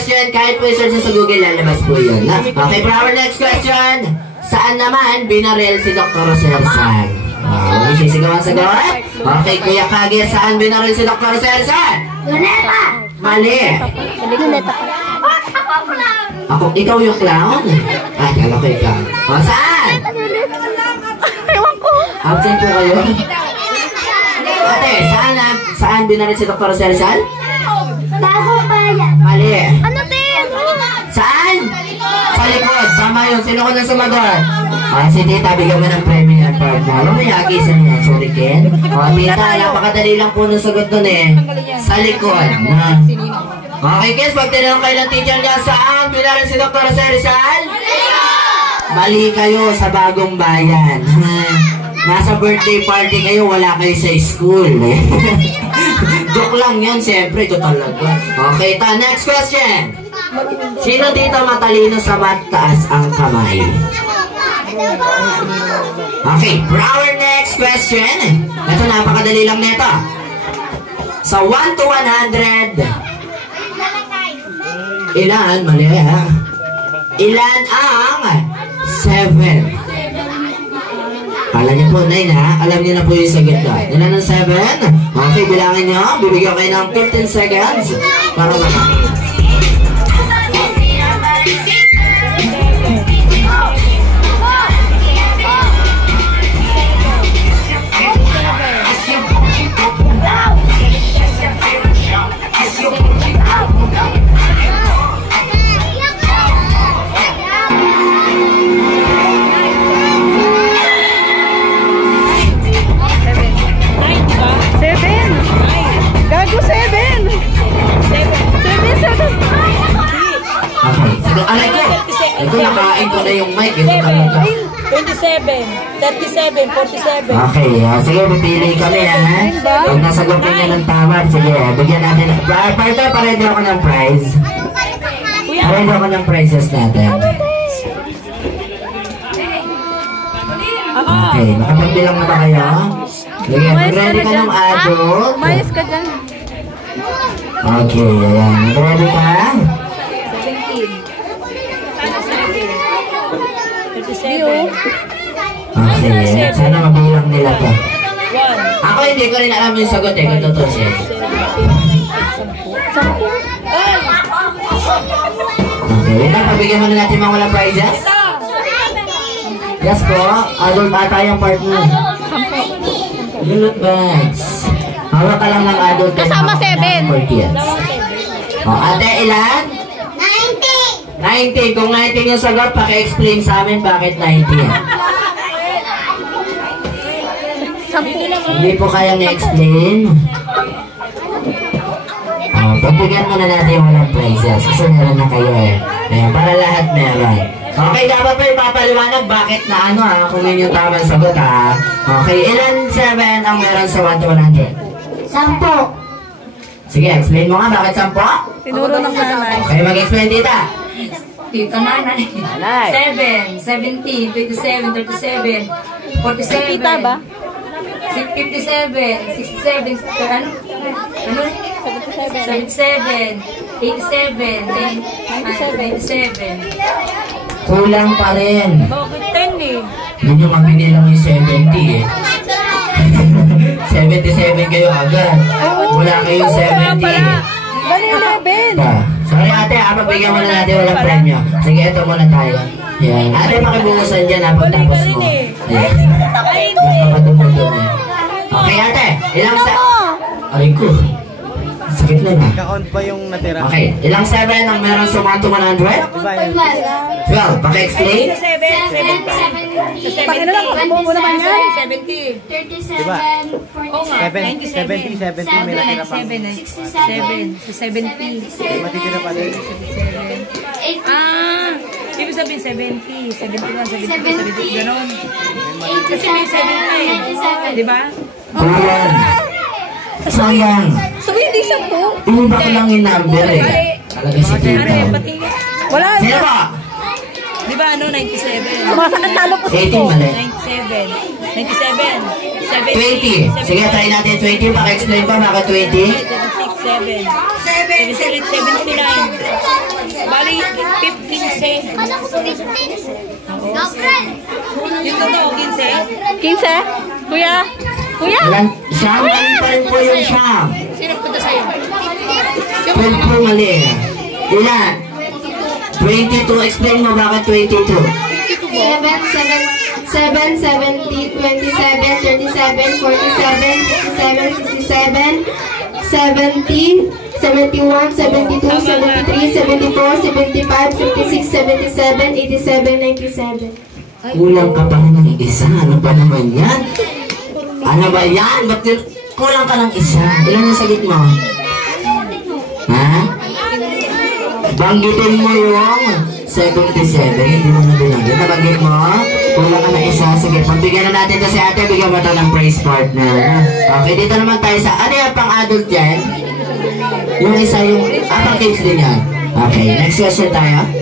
question, kahit po i-search sa Google, lalabas po yun. Okay, for our next question, saan naman binaril si Dr. Rosersan? Wow, sisigawan sa gawa? Okay, Kuya Kage, saan binaril si Dr. Rosersan? Luneta! Mali. Luneta pa. Ako, ikaw yung clown? Ay, kala ko ikaw. O, saan? Ewan ko. Absent po kayo? Ate, saan binaril si Dr. Rosersan? Bagong bayan. Mali. Ano din? Saan? Sa likod. Tama yun. Sino ko nang sumagot? Si Tita, bigyan mo ng premium at partner. Alam mo, yagi sa niya. Suriken. Tita, napakadali lang po nung sagot nun eh. Sa likod. Okay, kids, pag tinanong kayo ng teacher niya, saan binaril si Dr. Rosersan? Mali kayo sa bagong bayan. Nasa birthday party kayo, wala kayo sa school. Joke lang yan, siyempre. Ito talaga. Okay, next question. Sino dito matalino sa mataas ang kamay? Okay, for our next question. Ito, napakadali lang nito. Sa 1 to 100, ilan? Mali ha? Ilan ang 7? Kala niyo po, 9 ha? Alam niyo na po yung sagot doon. Ilan ang 7? Okay, bilangin niyo. Bibigyan kayo ng 15 seconds para makakita. Ito, nakain ko na yung mic. Ito talaga. 27, 37, 47. Okay, sige, pipili kami ha. Pag nasagutin niya ng tama, sige, bigyan natin. Partner, paredo ako ng prize. Paredo ako ng prizes natin. Okay, nakapagbilang na ba kayo? Sige, mag-ready ka ng adult. Mayos ka dyan. Okay, ayan. Mag-ready ka? 37. Okay, sana mabilang nila to. Ako hindi ko rin alam yung sagot eh, kung totoo siya. Okay, ito, pabigyan muna natin mga walang prizes. Yes po, adult ata yung partner. You look bags. Hawak ka lang ng adult. Kasama 7. Ate, ilan? 90. Kung 19 yung sagot, paki-explain sa amin bakit 90 yan. Hindi po kayang i-explain. Pagbigyan muna natin yung walang prizes. Kasi meron na kayo eh. Ayan, para lahat meron. Okay, dapat pa ipapaliwanag bakit na ano kung yun yung tamang sagot ha. Okay, ilan 7 ang meron sa 1 to 100? 10. Sige, explain mo nga bakit 10? Tinuro ng nanay. Okay, mag-explain tita. Tita nanay. 7, 17, 27, 37, 47. Kita ba? 57, 67, ano? 77, 87, 97. Kulang pa rin. Bakit 10 eh? Yun yung mabili lang yung 70 eh. 77 kayo agad. Wala kayong 70 eh. Bali 11. Sorry ate, pagbigyan muna natin walang premyo. Sige, ito muna tayo. Yan. Ate, makibuhusan dyan ha, pagtapos mo. Yan. Makatumuto na. Okay ate, ilang sa... Aray ko. Sakit na na. Naka-on pa yung natira. Okay, ilang 7 ang meron sa 1 to 100? 12, paki-explain? 70. Pangino lang, kung mo naman yan. 70. 37, 47, 70 may natira pa. 67, 70. Matitira pa rin. Ibig sabihin 70, 71, 72, 70, gano'n. Kasi may 70, di ba? Ayan. Sayang. So, hindi siya po. Iniba ko lang yung number eh. Talaga si Tita. Wala. Sino ba? Di ba ano, 97? Sumasakit talo po sa 18 mali. 97. 20. Sige, try natin 20. Paka-explain pa, bakit 20? 76, 7. 79. Kala ko 15. Gabriel! Yung totoo, 15? 15? Kuya? Kuya? Ilan? Siyam, mali pa rin po yung siyam. Sino punta sa'yo? 12 po mali. Ilan? 22. Explain mo bakit 22. 7, 70, 27, 37, 47, 57, 67, 70, 71, 72, 73, 74, 75, 56, 77, 87, 97. Kulang ka pa ng isa. Ano ba naman yan? Ano ba yan? Ba't kulang ka ng isa? Ilan ang sagot mo? Ha? Banggitin mo yung 77. Hindi mo na binanggit. Nabanggit mo? Kulang ka ng isa. Sige, pagbigyan na natin ito si ate. Bigyan mo ito ng praise partner. Okay, dito naman tayo sa... Ano yung pang-adult yan? Yung isa yung... pang-kids din yan. Okay, next question tayo.